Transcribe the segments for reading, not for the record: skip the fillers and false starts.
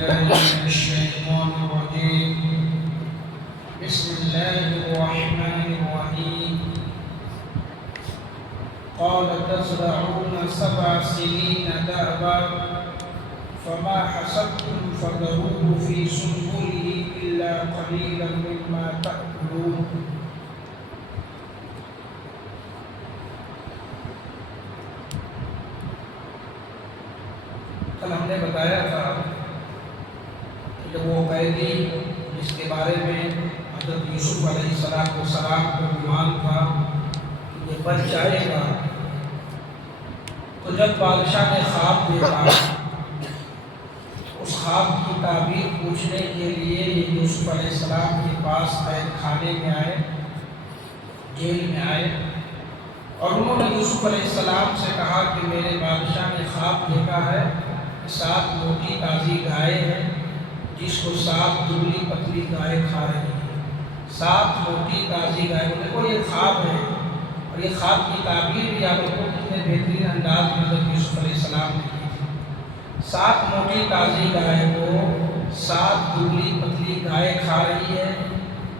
بالله من الشيطان الرجيم. بسم الله الرحمن الرحيم. قال تزرعون 7 سنين دأبا فما حصدتم فذروه في سنبله إلا قليلا مما تأكلون. کل ہم نے بتایا تھا کہ جب وہ قیدی جس کے بارے میں حضرت یوسف علیہ السلام کو گمان تھا کہ یہ بچ جائے گا، تو جب بادشاہ نے خواب دیکھا، اس خواب کی تعبیر پوچھنے کے لیے یہ یوسف علیہ السلام کے پاس قید خانے میں آئے، جیل میں آئے، اور انہوں نے یوسف علیہ السلام سے کہا کہ میرے بادشاہ نے خواب دیکھا ہے، 7 موٹی تازی گائے ہیں جس کو 7 دبلی پتلی گائے کھا رہی ہیں۔ 7 موٹی تازی گائے، دیکھو یہ خواب ہے، اور یہ خواب کی تعبیر بھی آپ کو کتنے بہترین انداز میں حضرت یوسف علیہ السلام نے کی تھی۔ 7 موٹی تازی گائے کو 7 دبلی پتلی گائے کھا رہی ہے،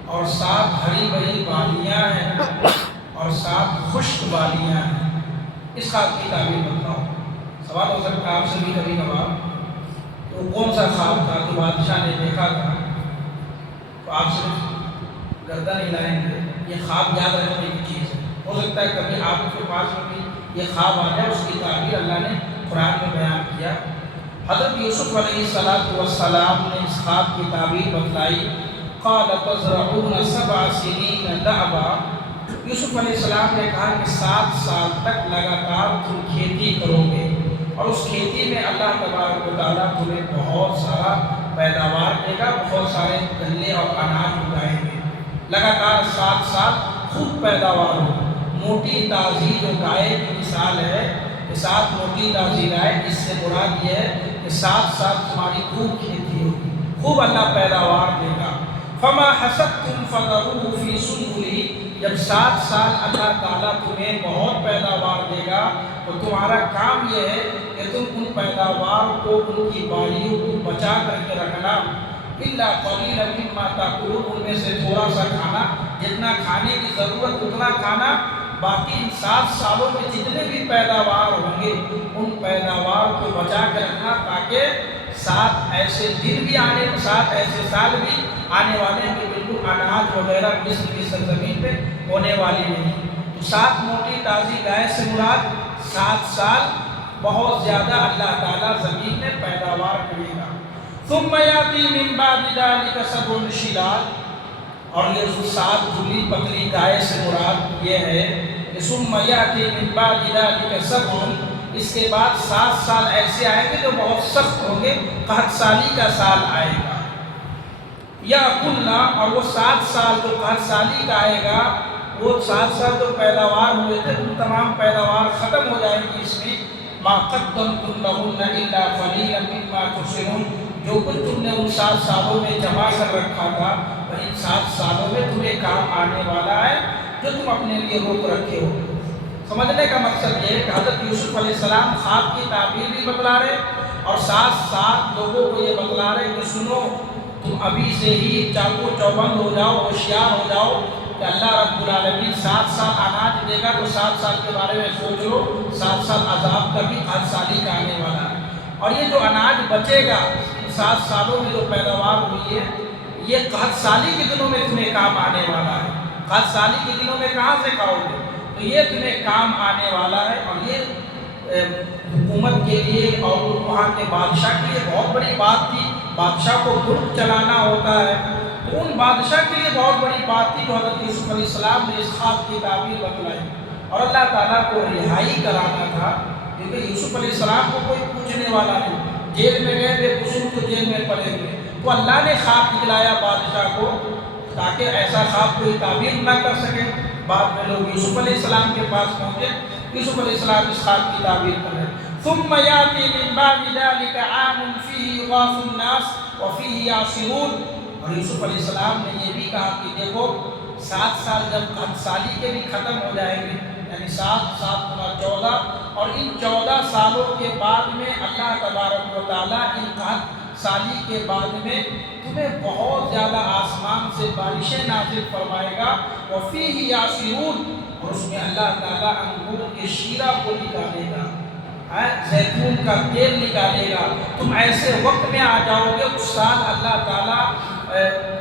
اور 7 ہری بھری بالیاں ہیں اور 7 خشک بالیاں ہیں۔ اس خواب کی تعبیر بتاؤ۔ سوال ہو سکتا ہے آپ سے بھی کبھی کبھار، تو کون سا خواب تھا جو بادشاہ نے دیکھا تھا؟ تو آپ صرف گردن ہلائیں گے، یہ خواب یاد رکھنے کی چیز ہے۔ ہو سکتا ہے کبھی آپ کے پاس میں بھی یہ خواب آ جائے، اس کی تعبیر اللہ نے قرآن میں بیان کیا۔ حضرت یوسف علیہ السلام نے اس خواب کی تعبیر بتلائی۔ قال تزرعون 7 سنین دأبا، یوسف علیہ السلام نے کہا کہ 7 سال تک لگاتار تم کھیتی کرو گے، اور اس کھیتی میں اللہ تبارک و تعالیٰ تمہیں بہت سارا پیداوار دے گا، بہت سارے غلے اور اناج اگائیں گے۔ لگاتار 7 سال خوب پیداوار ہو۔ موٹی تازی جو گائے کی مثال ہے کہ 7 موٹی تازی گائے، اس سے مراد یہ ہے کہ 7 سال تمہاری خوب کھیتی ہوگی، خوب اللہ پیداوار دے گا۔ فما حصدتم فذروه في سنبله، جب 7 سال اللہ تعالیٰ تمہیں بہت پیداوار دے گا تو تمہارا کام یہ ہے کہ تم ان پیداوار کو، ان کی بالیوں کو بچا کر کے رکھنا۔ الا قلیلا مما تاکلون، ان میں سے تھوڑا سا کھانا، جتنا کھانے کی ضرورت اتنا کھانا، باقی ان 7 سالوں میں جتنے بھی پیداوار ہوں گے ان پیداوار کو بچا کے رکھنا، تاکہ 7 ایسے دن بھی آنے، 7 ایسے سال بھی آنے والے ہیں کہ بالکل اناج وغیرہ مصر کی سرزمین پہ ہونے والی نہیں۔ تو 7 موٹی تازی گائے سے مراد 7 سال بہت زیادہ اللہ تعالیٰ زمین میں پیداوار کرے گا۔ ثم یاتی من بعد ذلک 7 شداد، اور یہ 7 دبلی پتلی گائے سے مراد یہ ہے کہ ثم یاتی من بعد ذلک 7، اس کے بعد 7 سال ایسے آئیں گے جو بہت سخت ہوں گے، قحط سالی کا سال آئے گا۔ یا کلنا، اور وہ 7 سال جو قحط سالی کا آئے گا، وہ 7 سال جو پیداوار ہوئے تھے ان تمام پیداوار ختم ہو جائیں گی اس میں۔ ما قدمتم لهن الا قليلا مما تحصنون، جو کچھ تم نے ان 7 سالوں میں جمع کر رکھا تھا وہ ان 7 سالوں میں تمہیں کام آنے والا ہے جو تم اپنے لیے روک رکھے ہو۔ سمجھنے کا مقصد یہ ہے کہ حضرت یوسف علیہ السلام خواب کی تعبیر بھی بتلا رہے اور ساتھ لوگوں کو یہ بتلا رہے کہ سنو، تم ابھی سے ہی چاقو چوبند ہو جاؤ، ہوشیار ہو جاؤ کہ اللہ رب العالمین 7 سال اناج دے گا، تو 7 سال کے بارے میں سوچ لو، 7 سال عذاب کا بھی قحط سالی کا آنے والا ہے۔ اور یہ جو اناج بچے گا ان 7 سالوں میں جو پیداوار ہوئی ہے، یہ قحط سالی کے دنوں میں تمہیں کام آنے والا ہے۔ قحط سالی کے دنوں میں کہاں سے کھاؤ گے؟ تو یہ تمہیں کام آنے والا ہے، اور یہ حکومت کے لیے اور وہاں کے بادشاہ کے لیے بہت بڑی بات تھی۔ بادشاہ کو ملک چلانا ہوتا ہے، تو ان بادشاہ کے لیے بہت بڑی بات تھی جو حضرت یوسف علیہ السلام نے اس خواب کی تعبیر بتلائی، اور اللہ تعالیٰ کو رہائی کرانا تھا، کیونکہ یوسف علیہ السلام کو کوئی پوچھنے والا نہیں، جیل میں گئے بے قصور تو جیل میں پڑے ہوئے، تو اللہ نے خواب دکھلایا بادشاہ کو تاکہ ایسا خواب کوئی تعبیر نہ کر سکے۔ بعد میں لوگ یوسف علیہ السلام کے پاس پہنچے، یوسف علیہ السلام اس خواب کی تعبیر کر رہے۔ ثم یاتی من بعد ذلک عام فیہ یغاث الناس وفیہ یعصرون، اور یوسف علیہ السلام نے یہ بھی کہا کہ دیکھو 7 سال جب قحط سالی کے بھی ختم ہو جائیں گے، یعنی 7 14، اور ان 14 سالوں کے بعد میں اللہ تبارک و تعالیٰ ان قحط سالی کے بعد میں تمہیں بہت زیادہ آسمان سے بارشیں نازل فرمائے گا، وفیہ یعصرون، اور اس میں اللہ تعالیٰ انگور کے شیرہ کو نکالے گا، زیتون کا تیل نکالے گا۔ تم ایسے وقت میں آ جاؤ گے اس سال اللہ تعالیٰ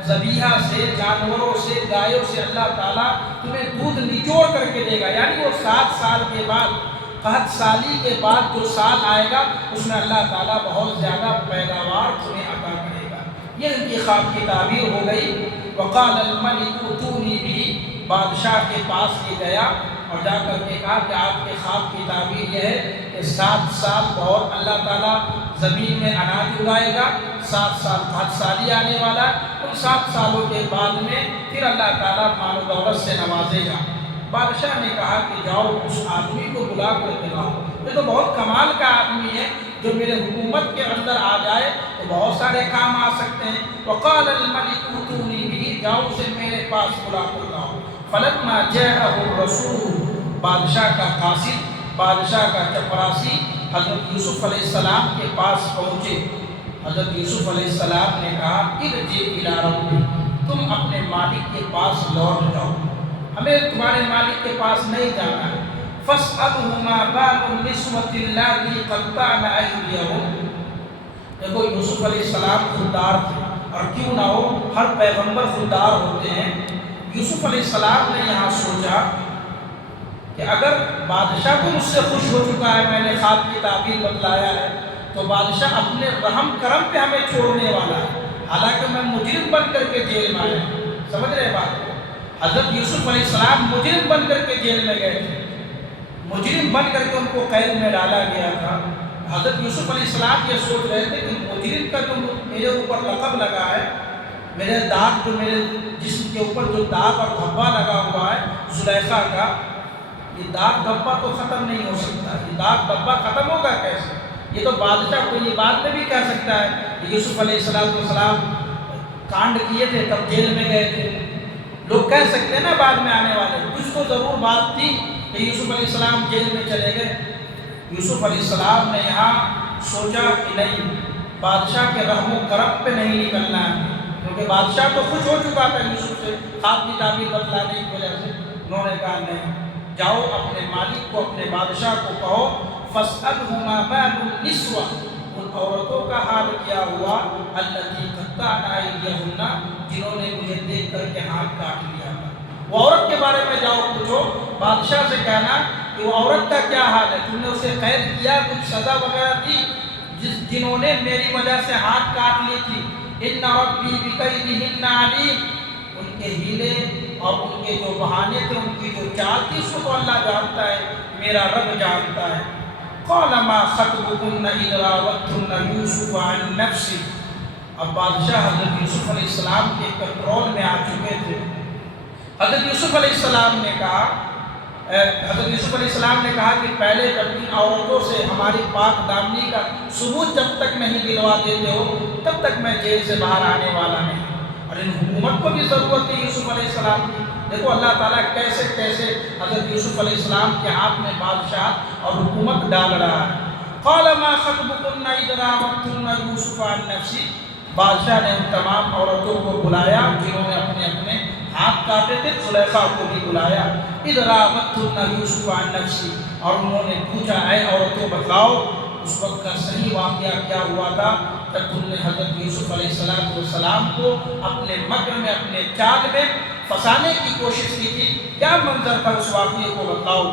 ذبیحہ سے، جانوروں سے، گایوں سے اللہ تعالیٰ تمہیں دودھ نچوڑ کر کے دے گا، یعنی وہ 7 سال کے بعد، قحط سالی کے بعد جو سال آئے گا اس میں اللہ تعالیٰ بہت زیادہ پیداوار تمہیں عطا کرے گا۔ یہ ان کی خواب کی تعبیر ہو گئی۔ وقال الملک ائتونی بہ، بادشاہ کے پاس یہ گیا اور جا کر کے کہا کہ آپ کے خواب کی تعبیر یہ ہے کہ 7 سال بہت اللہ تعالیٰ زمین میں اناج اگائے گا، 7 سال قحط سالی آنے والا ہے، ان 7 سالوں کے بعد میں پھر اللہ تعالیٰ مال و دولت سے نوازے گا۔ بادشاہ نے کہا کہ جاؤ اس آدمی کو بلا کر کے لاؤ، یہ تو بہت کمال کا آدمی ہے، جو میرے حکومت کے اندر آ جائے تو بہت سارے کام آ سکتے ہیں۔ وقال الملک ائتونی بہ، جاؤ اسے میرے پاس بلا کر لاؤ۔ فلما جاءه الرسول، بادشاہ کا قاصد، بادشاہ کا چپراسی حضرت یوسف علیہ السلام کے پاس پہنچے۔ حضرت یوسف علیہ السلام نے کہا ارجع الی ربک، تم اپنے مالک کے پاس لوٹ جاؤ، ہمیں تمہارے مالک کے پاس نہیں جانا ہے۔ فاسألہ ما بال النسوة اللاتي قطعن أيديهن، دیکھو یوسف علیہ السلام خوددار تھے، اور کیوں نہ ہو، ہر پیغمبر خوددار ہوتے ہیں۔ یوسف علیہ السلام نے یہاں سوچا کہ اگر بادشاہ کو مجھ سے خوش ہو چکا ہے، میں نے خواب کی تعبیر بتلایا ہے، تو بادشاہ اپنے رحم کرم پہ ہمیں چھوڑنے والا ہے، حالانکہ میں مجرم بن کر کے جیل میں آیا ہوں۔ سمجھ رہے بات کو؟ حضرت یوسف علیہ السلام مجرم بن کر کے جیل میں گئے تھے، مجرم بن کر کے ان کو قید میں ڈالا گیا تھا۔ حضرت یوسف علیہ السلام یہ سوچ رہے تھے کہ مجرم کا جو میرے اوپر لقب لگا ہے، میرے داغ، جو میرے جسم کے اوپر جو داغ اور دھبا لگا ہوا ہے زلیخا کا، یہ داغ دھبا تو ختم نہیں ہو سکتا، یہ داغ دھبا ختم ہوگا کیسے؟ یہ تو بادشاہ کو یہ بات میں بھی کہہ سکتا ہے کہ یوسف علیہ السلام کانڈ کیے تھے تب جیل میں گئے تھے، لوگ کہہ سکتے ہیں نا بعد میں آنے والے، کچھ تو ضرور بات تھی کہ یوسف علیہ السلام جیل میں چلے گئے۔ یوسف علیہ السلام نے یہاں سوچا کہ نہیں، بادشاہ کے رحم و کرم پہ نہیں نکلنا ہے، کیونکہ بادشاہ تو خوش ہو چکا تھا یوسف سے خواب کی تعبیر بتلانے کی وجہ سے۔ انہوں نے کہا نہیں، جاؤ اپنے مالک کو، اپنے بادشاہ کو کہو فاسألہ ما بال النسوہ، ان عورتوں کا حال کیا ہوا اللتی قطعن ایدیہن، جنہوں نے مجھے دیکھ کر کے ہاتھ کاٹ لیا تھا۔ وہ عورت کے بارے میں جاؤ پوچھو، بادشاہ سے کہنا کہ وہ عورت کا کیا حال ہے، تم نے اسے قید کیا، کچھ سزا وغیرہ تھی، جنہوں نے میری وجہ سے ہاتھ کاٹ لی تھی۔ ان ربی بکیدہن علیم، ان کے ہیلے اور ان کے جو بہانے تھے، ان کی جو چال تھی، اس کو تو اللہ جانتا ہے، میرا رب جانتا ہے۔ قال ما خطبکن اذ راودتن یوسف عن نفسہ، اب بادشاہ حضرت یوسف علیہ السلام کے کنٹرول میں آ چکے تھے۔ حضرت یوسف علیہ السلام نے کہا کہ پہلے جب ان عورتوں سے ہماری پاک دامنی کا ثبوت جب تک نہیں دلوا دیتے ہو تب تک میں جیل سے باہر آنے والا نہیں۔ اور ان حکومت کو بھی ضرورت ہے یوسف علیہ السلام کی، دیکھو اللہ تعالیٰ کیسے کیسے حضرت یوسف علیہ السلام کے ہاتھ میں بادشاہ اور حکومت ڈال رہا ہے۔ قال ما خطبکن اذ راودتن یوسف عن نفسہ، بادشاہ نے ان تمام عورتوں کو بلایا جنہوں نے اپنے اپنے ہاتھ کاٹے تھے، زلیخا کو بھی بلایا۔ اذ راودتن یوسف عن نفسہ، اور انہوں نے پوچھا اے عورتوں بتلاؤ اس وقت کا صحیح واقعہ کیا ہوا تھا جب تم نے حضرت یوسف علیہ السلام کو اپنے مکر میں، اپنے چال میں پھنسانے کی کوشش کی تھی، کیا منظر تھا اس واقعے کو بتلاؤ۔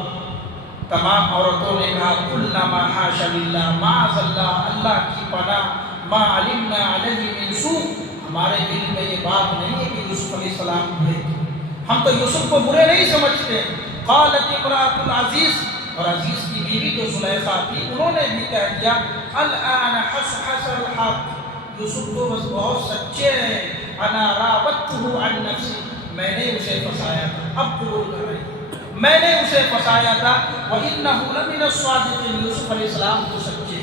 تمام عورتوں نے کہا قلنا ما حاش للہ، معاذ اللہ، اللہ کی پناہ، ما علمنا علیہ من سوء، ہمارے علم میں یہ بات نہیں ہے کہ یوسف علیہ السلام برے تھے، ہم تو یوسف کو برے نہیں سمجھتے۔ قالت امرأۃ العزیز، اور عزیز کی بیوی جو زلیخا تھی انہوں نے بھی کہہ دیا الآن حصحص الحق، یوسف تو بس بہت سچے ہیں، انا راودتہ عن نفسہ، میں نے اسے پھنسایا تھا، اب قبول کر رہے ہیں، میں نے اسے پھنسایا تھا۔ وَإِنَّهُ لَمِنَ الصَّادِقِينَ، یوسف علیہ السلام تو سچے،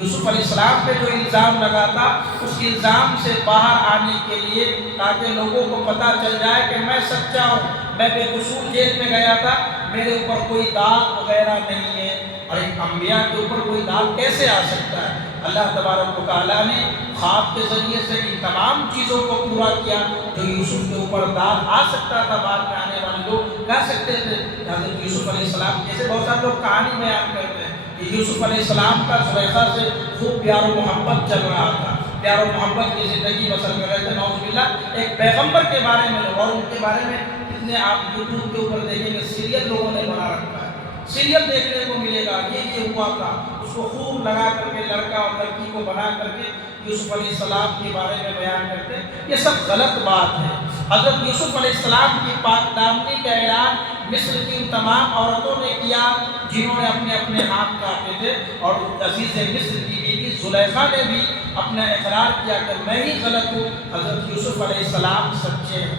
یوسف علیہ السلام پہ جو الزام لگا تھا اس الزام سے باہر آنے کے لیے، تاکہ لوگوں کو پتہ چل جائے کہ میں سچا ہوں، میں بے قصور جیل میں گیا تھا، میرے اوپر کوئی داغ وغیرہ نہیں ہے، اور ایک انبیاء کے اوپر کوئی داغ کیسے آ سکتا ہے؟ اللہ تبارک و تعالیٰ نے خواب کے ذریعے سے ان تمام چیزوں کو پورا کیا جو یوسف کے اوپر داد آ سکتا تھا۔ بعد میں آنے والے لوگ کہہ سکتے تھے کہ حضرت یوسف علیہ السلام، جیسے بہت سارے لوگ کہانی بیان کرتے ہیں کہ یوسف علیہ السلام کا زلیخا سے خوب پیار و محبت چل رہا تھا، پیار و محبت کی زندگی بسر کر رہے تھے، نعوذ باللہ۔ ایک پیغمبر کے بارے میں اور ان کے بارے میں کتنے آپ یوٹیوب کے اوپر دیکھیں گے سیریل لوگوں نے بنا رکھا ہے، سیریل دیکھنے کو ملے گا، یہ ہوا تھا، اس کو خوب لگا کر کے لڑکا اور لڑکی کو بنا کر کے یوسف علیہ السلام کے بارے میں بیان کرتے ہیں۔ یہ سب غلط بات ہے۔ حضرت یوسف علیہ السلام کی پاک دامنی کا اعلان مصر کی ان تمام عورتوں نے کیا جنہوں نے اپنے اپنے ہاتھ کاٹے تھے، اور عزیز مصر کی بیوی زلیخا نے بھی اپنا اقرار کیا کہ میں ہی غلط ہوں، حضرت یوسف علیہ السلام سچے ہیں۔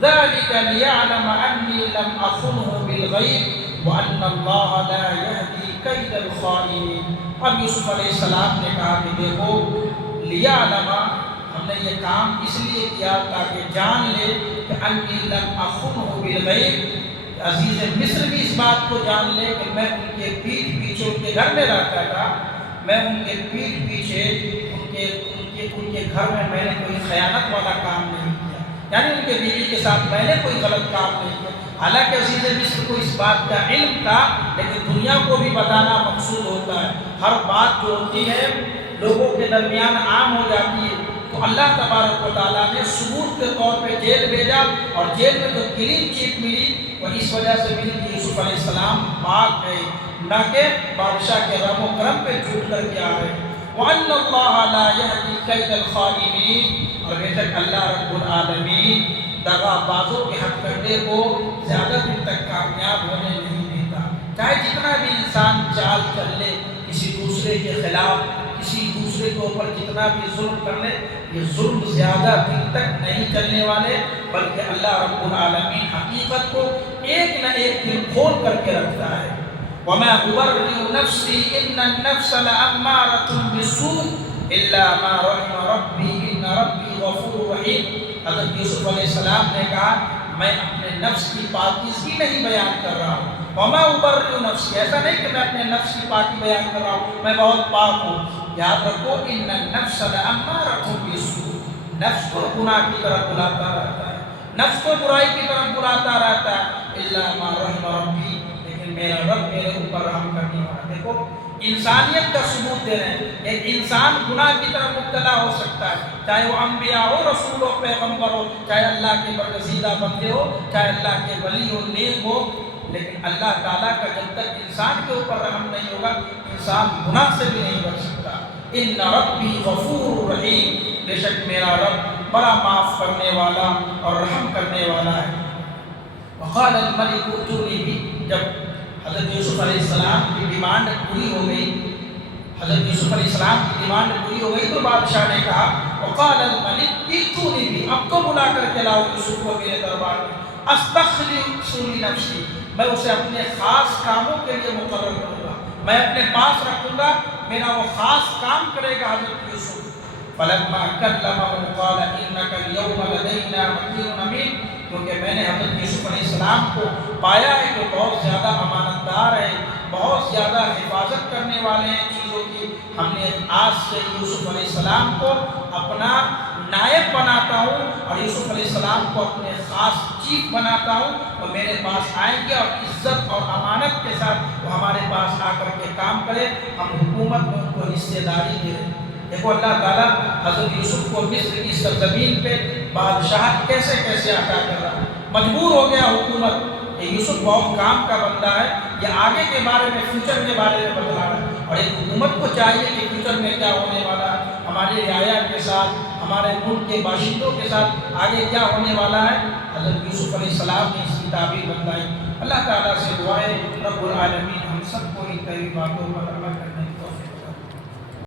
ذَلِكَ لِيَعْلَمَ أَنِّي لَمْ أَخُنْهُ بِالْغَيْبِ وَأَنَّ اللَّهَ لَا يَهْدِي كَيْدَ الْخَائِنِينَ۔ اب یوسف علیہ السلام نے کہا کہ دیکھو، لِيَعْلَمَ، ہم نے یہ کام اس لیے کیا تاکہ جان لے کہ أَنِّي لَمْ أَخُنْهُ بِالْغَيْبِ، عزیز مصر بھی اس بات کو جان لے کہ میں ان کے پیٹھ پیچھے، ان کے گھر میں رہتا تھا، میں ان کے پیٹھ پیچھے ان کے گھر میں نے کوئی خیانت والا کام نہیں کیا، یعنی ان کے بیوی کے ساتھ میں نے کوئی غلط کام نہیں کیا۔ حالانکہ عزیز مصر کو اس بات کا علم تھا، لیکن دنیا کو بھی بتانا مقصود ہوتا ہے۔ ہر بات جو ہوتی ہے لوگوں کے درمیان عام ہو جاتی ہے، تو اللہ تبارک و تعالیٰ نے ثبوت کے طور پہ جیل بھیجا، اور جیل میں جو کلین چیٹ ملی وہ اس وجہ سے ملی کہ یوسف علیہ السلام پاک گئے، نہ کہ بادشاہ کے رحم و کرم پہ جھوٹ کر کے آ رہے۔ وَأَنَّ اللَّهَ لَا يَهْدِي كَيْدَ الْخَائِنِينَ، اور بے شک اللہ رب العالمین دغا بازوں کے ہتھ کنڈے کو زیادہ دن تک کامیاب ہونے نہیں دیتا۔ چاہے جتنا بھی انسان چال چل لے کسی دوسرے کے خلاف، کسی دوسرے کے اوپر جتنا بھی ظلم کر لے، یہ ظلم زیادہ دن تک نہیں چلنے والے، بلکہ اللہ رب العالمین حقیقت کو ایک نہ ایک دن کھول کر کے رکھتا ہے۔ وَمَا أُبَرِّئُ نَفْسِي إِنَّ النَّفْسَ لَأَمَّارَةٌ بِالسُّوءِ إِلَّا مَا رَحِمَ رَبِّي إِنَّ رَبِّي غَفُورٌ رَحِيمٌ۔ حضرت یوسف علیہ السلام نے کہا میں اپنے نفس کی پاکیزگی نہیں بیان کر رہا ہوں، وَمَا أُبَرِّئُ نَفْسِي، ایسا نہیں کہ میں اپنے نفس کی پاکی بیان کر رہا ہوں، میں بہت پاک ہوں۔ یاد رکھو إِنَّ النَّفْسَ لَأَمَّارَةٌ بِالسُّوءِ، نفس کو گناہ کی طرف بلاتا رہتا ہے، نفس کو برائی کی طرف بلاتا رہتا ہے، إِلَّا مَا رَحِمَ رَبِّي، لیکن میرا رب میرے اوپر رحم کرنے والا۔ دیکھو انسانیت کا ثبوت دے رہے ہیں، ایک انسان گناہ کی طرف مبتلا ہو سکتا ہے، چاہے وہ انبیاء ہو، رسول ہو، پیغمبر ہو، چاہے اللہ کے برگزیدہ بندے ہو، چاہے اللہ کے ولی ہو، نیک ہو، لیکن اللہ تعالیٰ کا جب تک انسان کے اوپر رحم نہیں ہوگا انسان گناہ سے بھی نہیں بچ سکتا۔ ان ربی غفور رحیم، بے شک میرا رب بڑا معاف کرنے والا اور رحم کرنے والا ہے۔ وقال الملک ائتونی بہ، جب حضرت یوسف علیہ السلام کی ڈیمانڈ پوری ہو گئی، حضرت یوسف علیہ السلام کی ڈیمانڈ پوری ہو گئی تو بادشاہ نے کہا وقال الملک ائتونی بہ، اب تو بلا کر کے لاؤ یوسف کو میرے دربار میں، استخلص لنفسی، میں اسے اپنے خاص کاموں کے لیے مقرر کروں گا، میں اپنے پاس رکھوں گا، میرا وہ خاص کام کرے گا حضرت یوسف۔ فلما کلمہ قال انک اليوم لدینا مکین امین، کیونکہ میں نے حضرت یوسف علیہ السلام کو پایا ہے کہ بہت زیادہ امانت دار ہے، بہت زیادہ حفاظت کرنے والے ہیں چیزوں کی، ہم نے آج سے یوسف علیہ السلام کو اپنا نائب بناتا ہوں اور یوسف علیہ السلام کو اپنے خاص چیف بناتا ہوں، وہ میرے پاس آئیں گے اور عزت اور امانت کے ساتھ وہ ہمارے پاس آ کر کے کام کرے، ہم حکومت میں ان کو حصے داری دیں۔ دیکھو اللہ تعالیٰ حضرت یوسف کو مصر کی سرزمین پہ بادشاہت کیسے کیسے عطا کر رہا ہے، مجبور ہو گیا حکومت، یہ یوسف بہت کام کا بندہ ہے، یہ آگے کے بارے میں فیوچر کے بارے میں بتلا رہا ہے، اور ایک حکومت کو چاہیے کہ فیوچر میں کیا ہونے والا ہے، ہماری رعایا کے ساتھ، ہمارے ملک کے باشندوں کے ساتھ آگے کیا ہونے والا ہے۔ حضرت یوسف علیہ السلام نے اس کی تعبیر بتلائی۔ اللہ تعالیٰ سے دعائیں رب العالمین ہم سب کو ان طریق باتوں پر عمل کریں۔